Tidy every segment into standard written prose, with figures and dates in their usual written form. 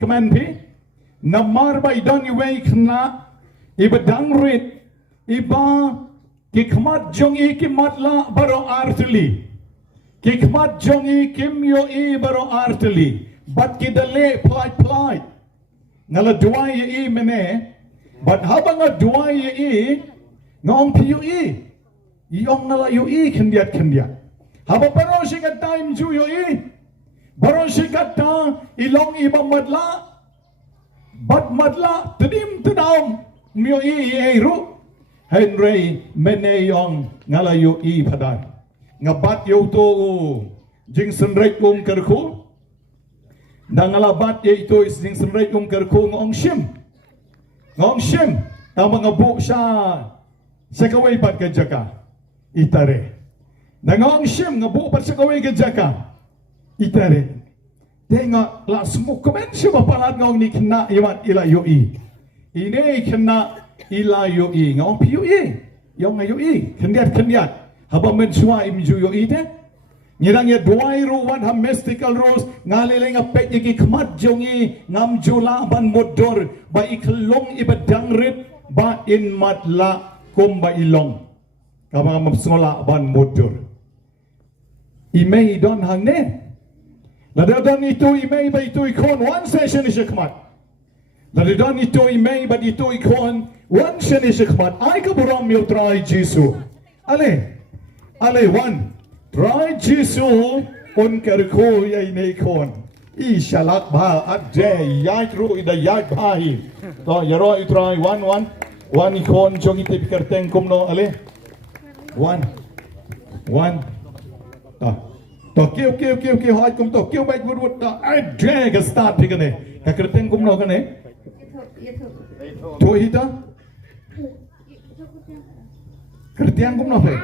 Khmat pi namar ba idon iwei khna iba Dangrit iba ki Khmat Jong ki matla baro artli ki Khmat Jong kim yo baro artli bat ki dale plai ngala duai mene bat habang duai ngong piu yong ngala yo kendiat haba baro sikat time ju yo baro sikat ta ilong iba madla bat madla tedim tedam mio ru Henry mene yong ngala yo padai ngabat yo to jing senrek kerku dan ngala bat ye itu jing senrek kerku ngong shim tama ngabu sa kawai bat ke jaka itare dan ngong shim ngabu bat sa kawai ke jaka itare tengok la semua komen siapa palat ngong ni kena imat ila yoi ini kena ila yoi ngong piu yong yoi kendiat haba mensua imju yoi te nyirang ya duai ruwan ham mystical rose ngalele ngapet iki Khmat jongi ngam jula ban modor ba iklong iba Dangrit ba in matla kum ba ilong kabang mapsola ban modor imei don hangne Ladadon itu imei ba itu ikon one session is Khmat. Ladadon itu imei ba itu ikon one session is Khmat. Ay kaburam yo try Jisu. Ale one. Try Jisu on kerko ya ine ikon. Ishalak ba adde yait ru ida yait bhai. To yaro you try one ikon jong ite pikerteng kumno ale. One. Kêu hỏi cũng to kêu bạch vụt đó ai drag cái start thì cái này cái tên cũng nó cái này thôi hít đó cái tên cũng nó phải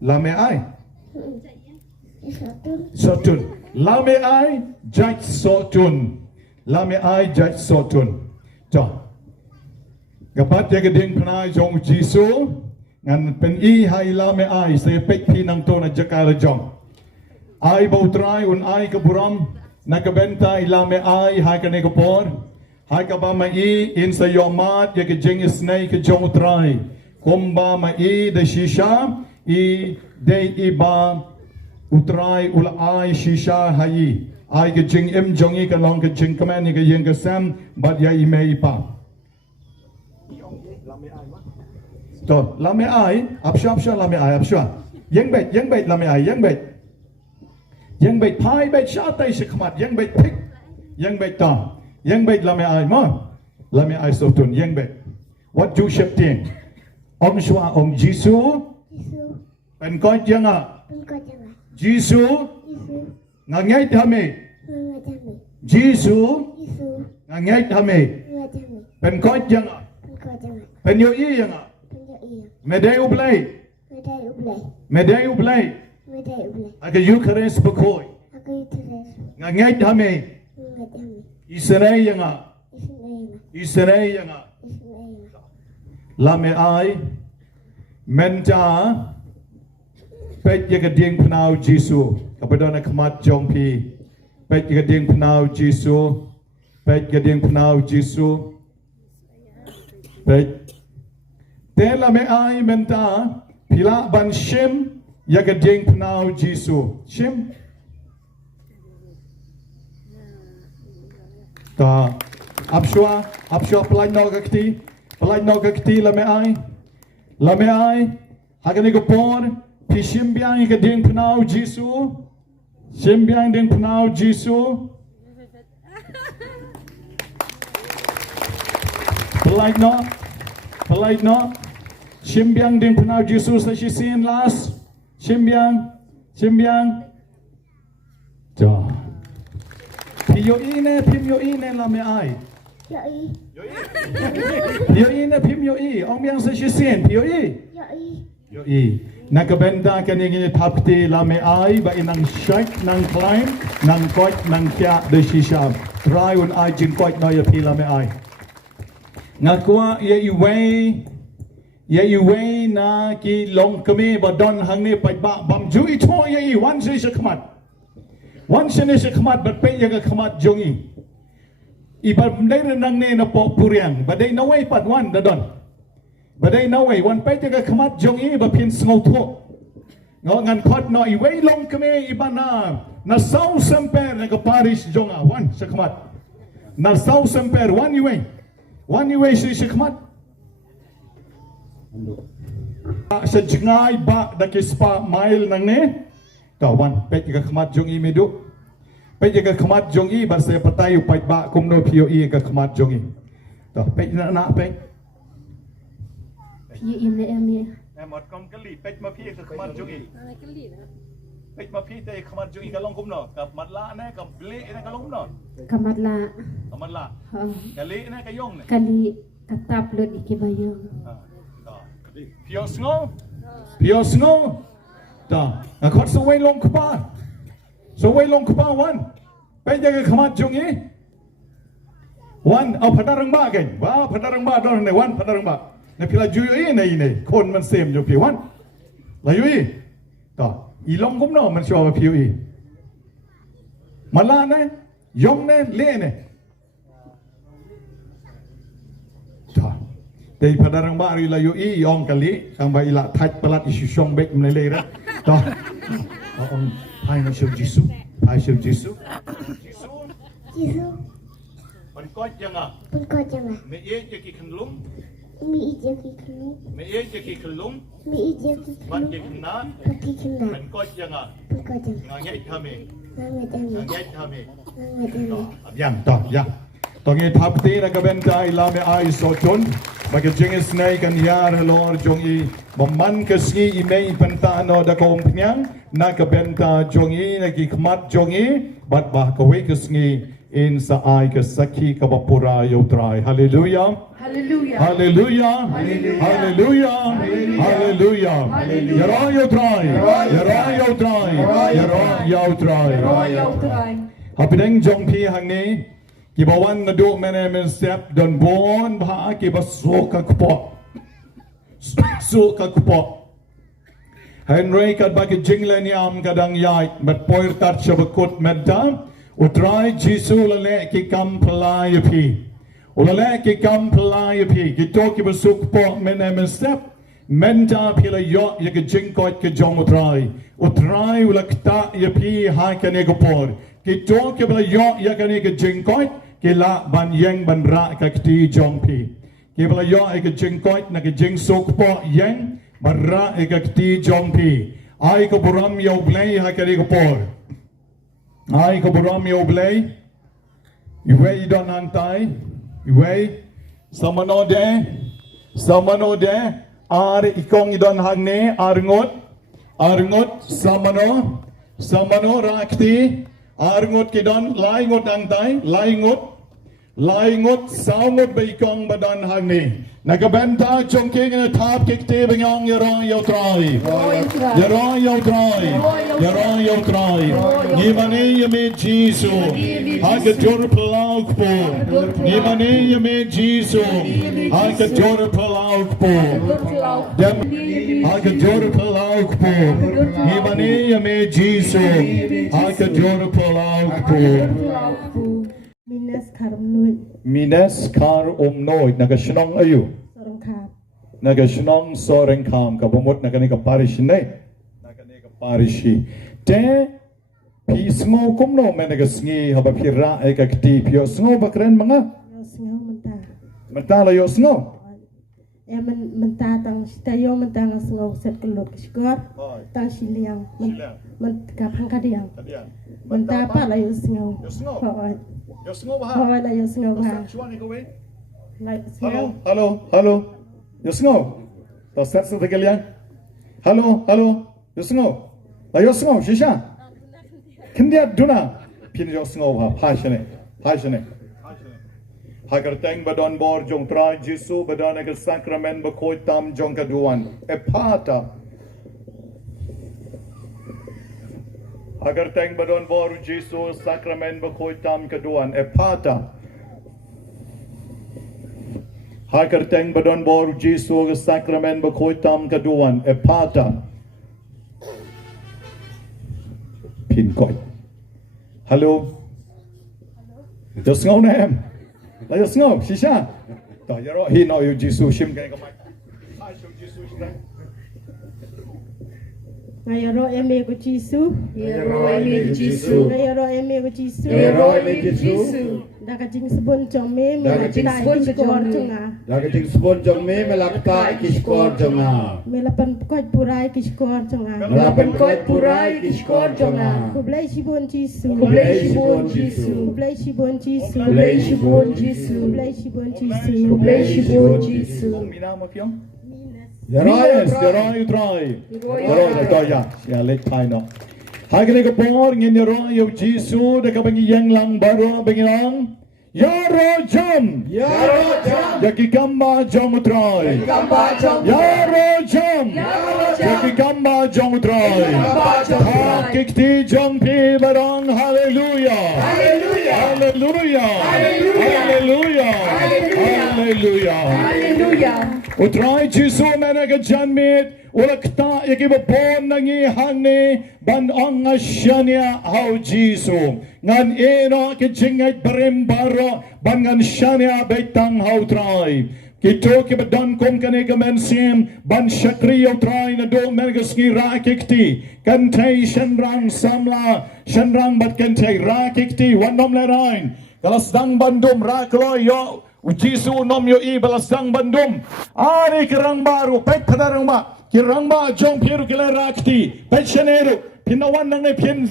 là mẹ ai sotun là mẹ ai judge sotun là mẹ ai judge sotun cho kapat ya gedeng pernah Jong Jisu ngan pen hai la me ai se pek pi nang to na jakala Jong ai bau trai un ai ka buram na ka bentai la me ai hai ka ne ka por hai ka ba mai in sa yomat ya ka jing snai ka Jong trai komba mai de shisha de ba utrai ul ai shisha hai ai ka jing Jong ka long ka jing kaman ni ka yeng ka sam bat ya mei pa to lame ai apsha lame ai apsha yang bet lame ai yang bet pai bet sha tai se Khmat yang bet pik yang bet ta yang bet lame ai mo lame ai so tun yang bet what you ship ting om shwa om Jisu pen ko janga Jisu ngangai thame Jisu ngangai thame pen ko janga pen yo yanga Medai ublay. Aga Eucharist bakoi. Ngangay dami. Israel nga. Lame ay menta pet yaga ding pnau Jisu. Kapada na Khmat Jong pi. Pet yaga ding pnau Jisu. Pet yaga ding pnau Jisu. Pet Tela me ai menta pila ban shim ya gading pnau Jisu shim ta apshwa plai no kakti la me ai hagani go por pi shim biang gading pnau Jisu shim biang ding pnau Jisu plai no Simbiang din pernah Jisu sa sisin las. Simbiang. Ja. Pio ine la me ai. Pio ine pim yo i. Ong biang sa sisin pio i. Yo i. Nakabenda kaningin tapti la me ai ba inang shake nang climb nang koit nang kya de shisha. Try un ai jin koit no ya pi la me ai. Ngakwa ye iwei na ki long kami badon hang ni pai ba bam ju I cho ye I wan se Khmat Wan sini si khmat berpe jaga khmat jongi. Iba bendai renang ne na po puriang. Badai nawai pat wan dadon. Badai nawai wan pe jaga khmat jongi bapin sngau tho. Ngan khot no iwei long keme ibana na sau semper na parish jonga wan si khmat. Na sau semper wan iwei si khmat. Sa jngai ba da kispa mail nang ne. Kawan, pe jaga khmat jongi medu. Pe jaga khmat jongi ba se patayu pai ba kumno POE ka khmat jongi. To pe na pe. POE ne ame. Mot kom kali pe ma pi ka khmat jongi. Pe ma pi te khmat jongi ka long kumno. Ka matla ne ka ble ne ka long kumno. Kamatla. Kamatla. Kali ne ka yong ne. Kali katap lut ikibayong. Pio snow. Ta, khot so wei long kpa. So wei long kpa wan. Pe jaga khmat jongi. Wan au padarang ba gen. Ba padarang ba don ne wan padarang ba. Ne pila juyi ne kon man sem jo pi wan. La yui. Ta, I long kum no man sho pi yui. Mala ne, yong ne, le ne. Ta. Dari padarang ba ri la yui yong kali ang ba ila thaj palat isu shong bek mne le ra. Ta. Ông hai nó xem Jisu, hai xem Jisu. Jisu. Bạn coi chăng à? Bạn coi chăng à? Mẹ ye cho kì khăn lúng. Mẹ ye cho kì khăn lúng. Mẹ ye cho kì khăn lúng. Mẹ ye cho kì khăn Bạn lúng. kì khăn ná. Bạn kì khăn ná. Bạn coi chăng à? Bạn coi chăng à? Ngang nhảy thà mẹ. Ngang nhảy thà mẹ. Yang. Ya. Tong thap ti na ka ben tai la me ai so chun. Ba ke jing snai kan yar lor jong I man ke ski I mei penta no da kom pnyang na ka ben ta jong I na ki khmat jong I bat ba ka we ke ski in sa ai ke sakhi ka bapura yo trai. Hallelujah. Hallelujah. Hallelujah. Hallelujah. Hallelujah. Yara yo trai. Yara yo trai. Yara yo trai. Hapideng jong pi hang ni Kibawan Naduh men step dan bon bah kiba soka kpo Henry kad bagi jinglen yam kadang yai but poir tat shabakut medda utrai Jisu lale ki kam pelai pi ulale ki kam pelai pi kito kiba sukpo men step menta pila yo ya ki jingkot ki Jong utrai ula Ktah ya pi ha kane gopor kito kiba yo ya kane ki jingkot Kila ban yang ban ra ka kti Jong pi. Kibla yo e ka jingkot na ka jing sok po yang ban ra e ka kti Jong pi. Ai ka buram yo blay ha ka ri ka por. Ai ka buram yo blay. Iwe don hantai. Iwe samano de ar ikong idon hagne arngot samano rakti Arngot kidon laingot angtai laingot saungot baikong badan hangni nakabenta chongke na thap kikte banyang yara yo trai ni mane yame Jisu haga jor palauk po ni mane yame Jisu haga jor palauk po haga jor palauk po ni mane yame Jisu haga jor palauk po Minas kar omnoy nagashnong ayu nagashnong soreng kam kabumot nagani ka parish ne nagani ka parishi te pismo kumno menagasngi haba pira e ka kti pio sngo bakren mga menta la yo sngo menta tang tayo menta sngo set kelot skor tang siliang menta pangkadiang menta pa la yo sngo Yo sngo ba? La yo sngo ba? Hello. Yo sngo. To serce te geliang. Hello. Yo sngo. La yo sngo shisha. Kindia duna. Pin yo sngo ba? Passionate. Hagar teng badon bor jong trai Jisu badon ek sakramen ba koi tam jong kaduan. Epata. Agar teng badon boru Jisu sakramen bakoi tam kaduan epata. Agar teng badon boru Jisu sakramen bakoi tam kaduan epata. Pin koi. Hello. Just ngầu nè em. Là just ngầu, xí xa. Tao giờ rồi, hi nào yêu Jisu sim cái cái mày. Ai yêu Jisu sim. Ngayoro eme ko Jisu. Ngayoro eme ko Jisu. Ngayoro eme ko Jisu. Ngayoro eme ko Jisu. Dakajing sebon jong me Dakajing sebon skor jong me. jonga. Dagating sebon jong me melakta ikiskor jonga. Melapan kot purai ki skor jonga. Melapan kot purai ikiskor jonga. Kublai sibon Jisu. Kublai sibon Jisu. Kublai sibon Jisu. Kublai sibon Jisu. Kublai sibon Jisu. Kublai sibon Jisu. Mina mo fyong. Yaroy, Yaroy utray. Yaroy utray ya. Ya lek pai no. Hai cái này có bor ngin yaroy yêu Jisu de ka bangi yang lang baro bangi lang. Yaro jam. Yaro jam. Yaki kamba jong utray. Kamba jong. Yaro jam. Yaki kamba jong utray. Kamba jong utray. Kikti jong pi barang hallelujah. Hallelujah. Hallelujah. Hallelujah. Hallelujah. Hallelujah. Hallelujah. Utray Jisu mana ka janmit ula Ktah ikibabon nangi hangni ban ang asyania hau Jisu ngan eno kijingat barimbaro ban ngan syania baitang hau tray kito kibadan kom kani kamensim ban syakri utray Naduh mergasngi rakikti kantay syanrang samla syanrang bat kantay rakikti wanom lerain kalasdang bandum rakloy yo Jisu nom yo I balasdang bandum ari kirang baru pek padarang ba kirang ba jong piru kila rakti pek shaneru pinawan nang ne pin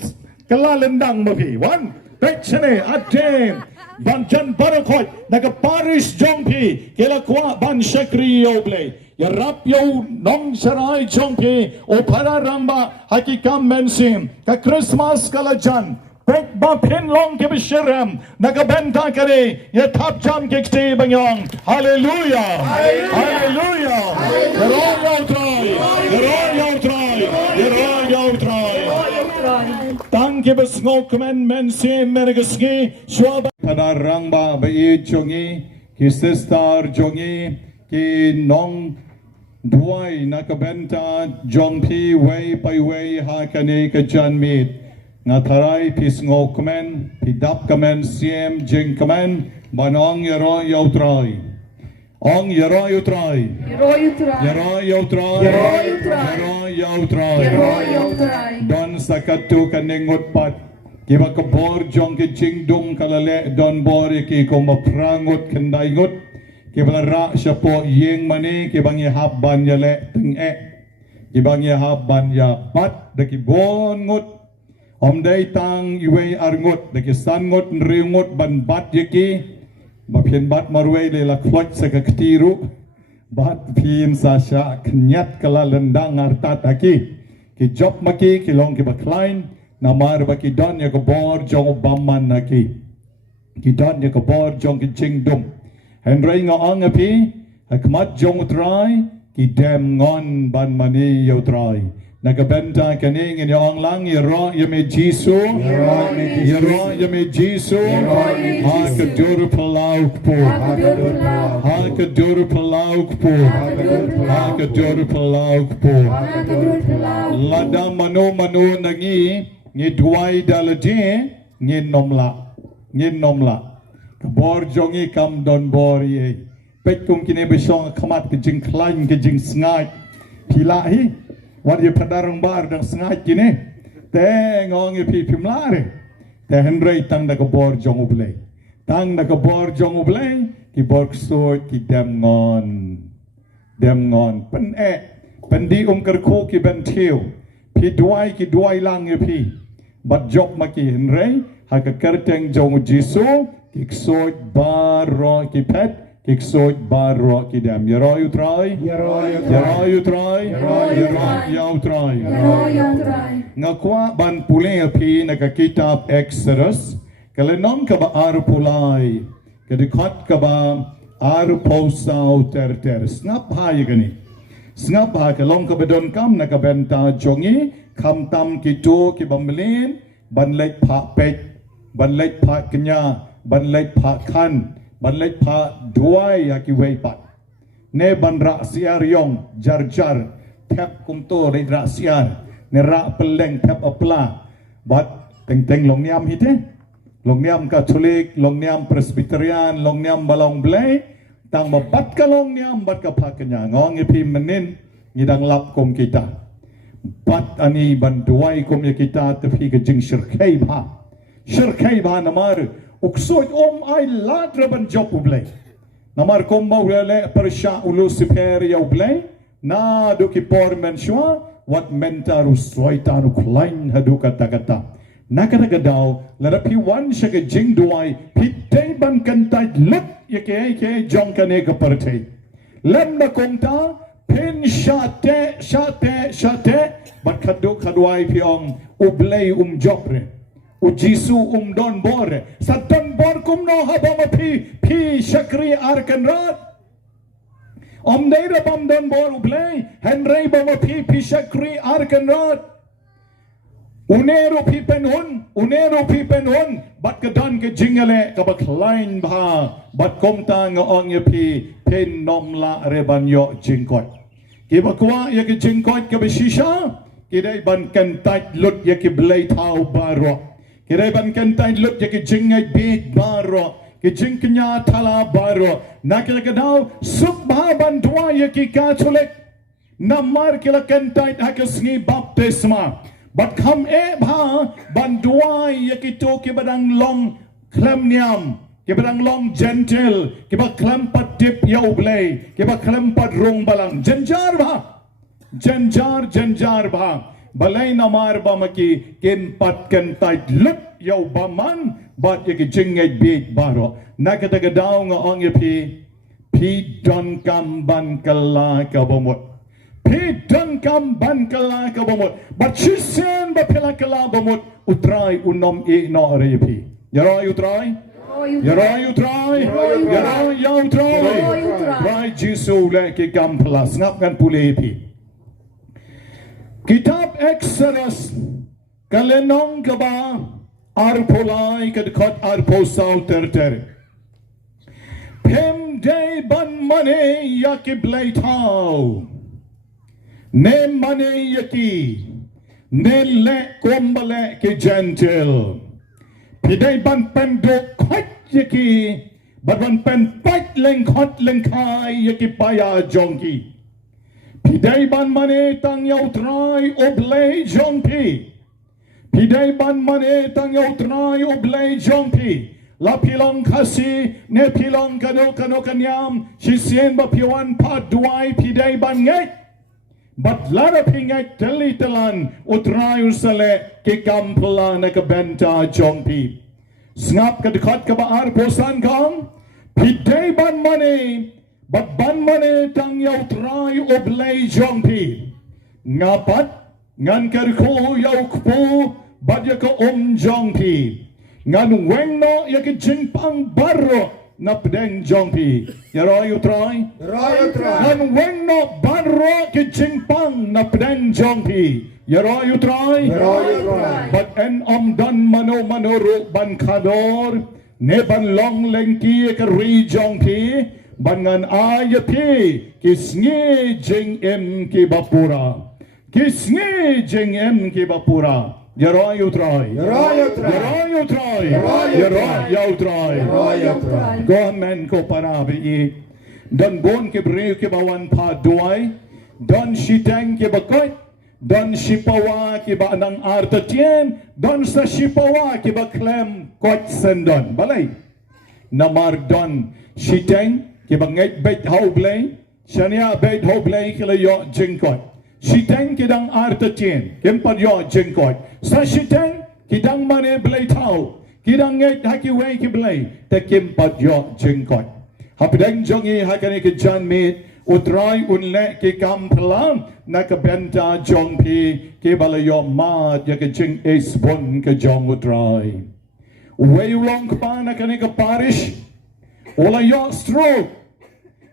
kala lendang mapi wan pek shane aden ban jan barakot naga paris jong pi kila kwa ban shakri yo ble ya rap yo nong sarai jong pi o pararang ba hakikam mensim ka Christmas kala jan Pek ba pinlong ke beshiram nakabenta kare ya tap jam ke kte banyong hallelujah hallelujah Yeroy yaw try Yeroy yaw try tang ke besngok men se mergasngi shwaba padarang ba bai jongi ki sister jongi ki nong duai nakabenta jong pi wei pai wei ha kane ka janmit ngatarai pisngok kemen pidap kemen siem jeng kemen banong yeroy yautrai ong yeroy yautrai yeroy yautrai don sakatu kaningot pat kiba kabor jong ke jingdung kalale don bor ki ko maprangot kendai ngot kiba ra syapo yeng mani kibang yahab ban yale teng kibang yahab ban ya pat de kibon ngot Om day tang Kiwei arngot de kisan ngot nriungot ban bat yeki bapien bat marwei le la klot sa kaktiru bat pin sa sya knyat kala lendang artat aki ki job maki ki long ki baklain namar baki don ya bor jong bamman aki ki don ya bor jong ki jingdum henrei nga ang api Khmat jong try ki dem ngon ban mani yo try Nagabenta kaning in yung lang yero yame Jisu yero yame Jisu hakadur palauk po hakadur palauk po hakadur palauk po lada mano nangi ngidwai dalade nginomla kabor jongi kam don bori pek kum kine besong Khmat ke jing klain ke jing sngai pilahi Wat je padarang bar dang sengai kini, te ngong pi pimlare, te henrei tang da kabor jong ublei, tang da kabor jong ublei, ki bor ksoi ki dem ngon, pendi kerko ki bentiu, pi duai lang pi, bat job maki henrei, haka kerteng jong Jisu, ki ksoi baro ki pet. Kiksoj baro kidam yeroy utray ngakwa ban pulay api nakakitab Exodus kalenon ka ba arpulay kadikot ka ba arposaw ter snap ha gani snap ha kalong ka ba don kam nakabenta jongi kam tam kito kibamlin banlek pa pek banlek pa kenya banlek pa kan banlek pa duai ya Kiwei pat ne ban ra siar yong jar tep kumto re ra siar ne ra peleng tep apla bat teng long niam hite long niam Katolik long niam Presbyterian long niam balong blai tang mabat ka long niam bat ka pakanya ngong ipi menin ngidang lap kom kita bat ani bantuai kom ya kita tepi ke jing syirkai ba namar uksoit ai ladra ban job blai namar kom mau le persya ulu siper ya blai Naduh ki pormen shwa wat mentaru soitaru klein hadu kata-kata nakadagadaw larapi wan siya ka jing duway pitay ban kantay lut ya ke Jong kane ka partay lam na kongta pin shate bat kadway piyong ublay jobre u Jisu don bore sa don bor kum no habang pi shakri arkan rat Omneira bam don bor ublay Henry bam pi shakri arkan rat Unero pi penhun bat kedan ke jingale ka baklain ba bat komta ngong ye pi pen nomla rebanyo jingkot ki bakwa ye ke jingkot ke besisha ki dai ban kan tait lut ye ke blai tau baro ki dai ban kan tait lut ye ke jingai bit baro ki jingknya thala baro nakil kedau subha ban dua ye ki Katolik namar kila kan tait hakasngi baptisma But come bha banduai yakito ke badang long klem niam ke badang long gentle ke ba klem pat tip yau blay ke ba klem pat rong balang jenjar bha balai namar ba maki kem pat kan tait lut yau baman bat yaki jingai big baro nakata gadaw nga ong yapi pi don kam ban kala ka bomot Pidan kam ban kala ka bomot but chisen ba pila kala bomot utrai unom no repi yaroy utrai Right Jisu le ki kam plus ngap kan pulepi Kitab Exodus kalenong ka ba arpolai kadkot arposaw ter Pem day ban mane yakiblay tau Ne mane yaki ne le kombale ke gentle Piday ban pendok kot yaki but ban pen pat leng hot leng kai yaki paya jonki Piday ban mane tang yaw try oblay jonki Piday ban mane tang yaw try oblay jonki La pilong kasi ne pilong kano kanyam sisien ba piwan pa duai piday ban ngay But lara pingai telitelan utrayu sale ke kampla na kabenta jongpi. Snap kadikot ka ba arposan kang? Piday ban mane, but ban mane tang yaw trayu oblay jongpi. Ngapat, ngan kariko yaw kpo, bad yaka jongpi. Ngan weng no yaka jingpang barro, na pedeng jongpi yaroy utray han weng no barro ke jingpang na pedeng jongpi yaroy utray but en dan mano ro ban khador ne ban long lengki ke ri jongpi bangan ayapi kisngi jing em ki bapura Yaroy utray. Gomen ko parabi don bon ke breu ke bawan pa duai don shiteng ke bakot don shipawa ke ba nang artatien don sa shipawa ke ba klem kot sendon balai namar don shiteng ke ba ngai bet haublay shania bet haublay ke la yo jingkot Shiteng kidang artatien kempat yo jengkot sa shiteng kidang mane blay tau kidang ngai Kiwei ki blay te kempat yo jengkot hapdeng jongi hakane ke jan mit utrai unle ki kamplang na ka benta jong pi ke balayo mat ya ke jing esbon ke jong utrai way long pa na kane ka parish ola yo stroke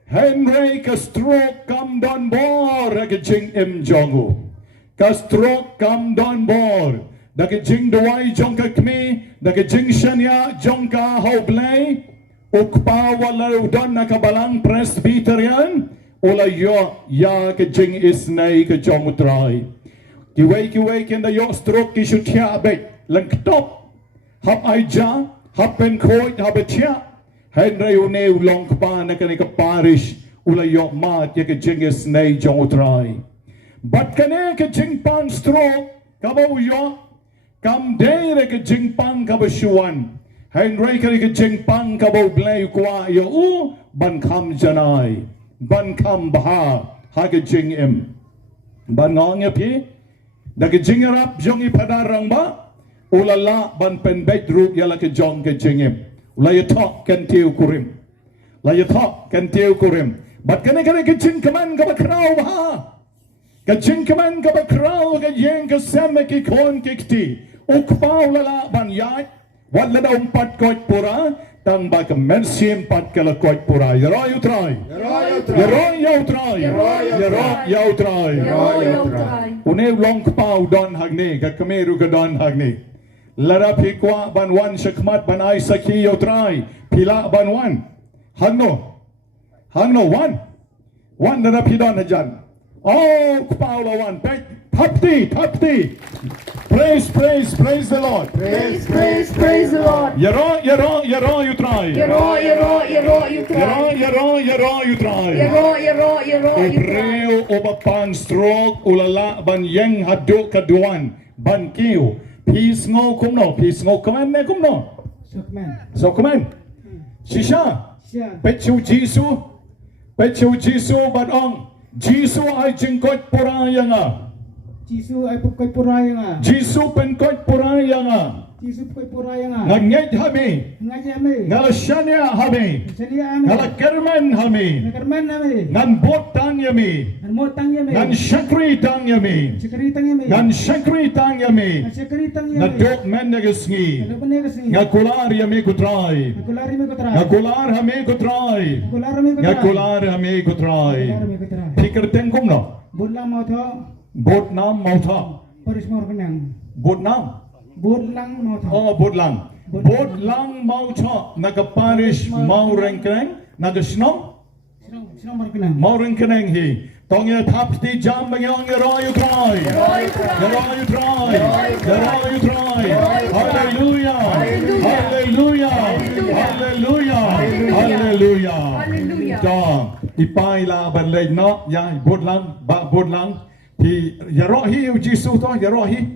Henry ka stroke kam don bor ka jing jongu ka stroke kam don bor da ka jing duai jong ka kmi da ka jing shania jong ka hoblay ukpa wala udon na ka balang Presbyterian ola yo ya ka jing isnay ka jong utray Kiwei kenda yo stroke ki shutia bet lang top hab aja hab ben khoi hab chia Henry uneu long kpa na kani ka parish ulayok mat ya ke jingis nei jong utrai bat kane ke jingpan stroke kabau yo kam dere ke jingpan kabashuan Henry kani ke jingpan kabau blay kwa yo u ban kam janai ban kam baha ha ke jing em ban ngong ya pi da ke jingarap jong i padarang ba ulala ban pen bedroom ya la ke jong ke jing em ulay talk kan tiu kurim lay talk kan tiu kurim bat kane ke jing kaman ka bakraw ba ka jing kaman ka bakraw ka yeng ka seme ki kon kikti ukpaw lala ban yat wat la daw pat koit pura tang ba ka mensim pat kala koit pura yaro you try yaro you try une long kpaw don hagne ka kameru ka don hagne lara pikwa ban wan Khmat ban ai Sakhi yo try pila ban wan hangno one lara pidon hajan oh kpaw la wan tapti praise the Lord Praise the Lord. yaro you try Yero, you try. yaro you try Yero, you try. Obreo obapang stroke ulala ban yeng hadu kaduan ban kiu peace ngo kuman ne kumno so kuman shisha pechu Jisu ban ong Jisu ay jingkot purayanga Jisu ay pukay puraya nga. Jisu penkot purayanga Jisu pukay puraya nga. nganyet hami Ngaji kami. ngalashanya hami Sadia kami. ngalakerman hami Nakarman kami. ngan botang yami Nanmotang yami. ngan shakri tang yami Sekritang yami. ngan shakri tang yami Sekritang yami. nadok men nagasngi Ano pa negas ni? ngakular yami kutray Nakulari mi ko try. ngakular hami kutray Nakulari mi ko try. ngakular hami kutray Nakulari mi ko try. fikir tengkum no Budlang mo to. bot nam mau tha Paris mo kanang. bot nam Budlang mo to. oh bot lang mau tha nagaparish mau rengkeng nagasnom Sinong mo kanang? mau rengkeng hi tong ya thapti jam bangyong yaro you try hallelujah da ipai la ban le no ya bot lang thì yaro hi Jisu to yaro hi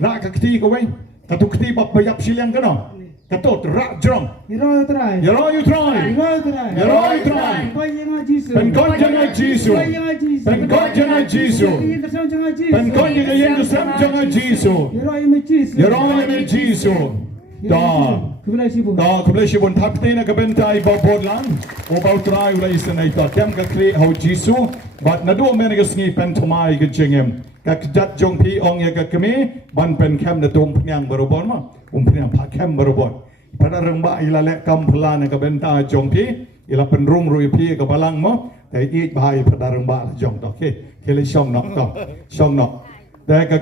ra ka kti ko wei ka tu kti ba yap silang ka no ka tot ra jong Yero you try. yaro you try Koy nga Jisu. pen kon janga Jisu Koy nga Jisu. pen kon janga Jisu Yung kasama janga Jisu. pen kon janga yeng sam janga Jisu Yero yung may Jisu. yaro me Jisu da Kubilay sibo. da kumle shibon thapte na kabentai ba bod lang o ba try ulai sanai ta kem ka kli how Jisu but Naduh men ga sngi pen thomai ga jengem ka jat jong pi ong ya ka kemi ban pen kem na tum phnyang barobon ma phnyang pha kem barobon pada reng ba ila le kam phla na ka benta jong pi ila pen rung rui pi ka balang mo tai i bai pada reng ba jong to ke le shong nok to shong nok da ka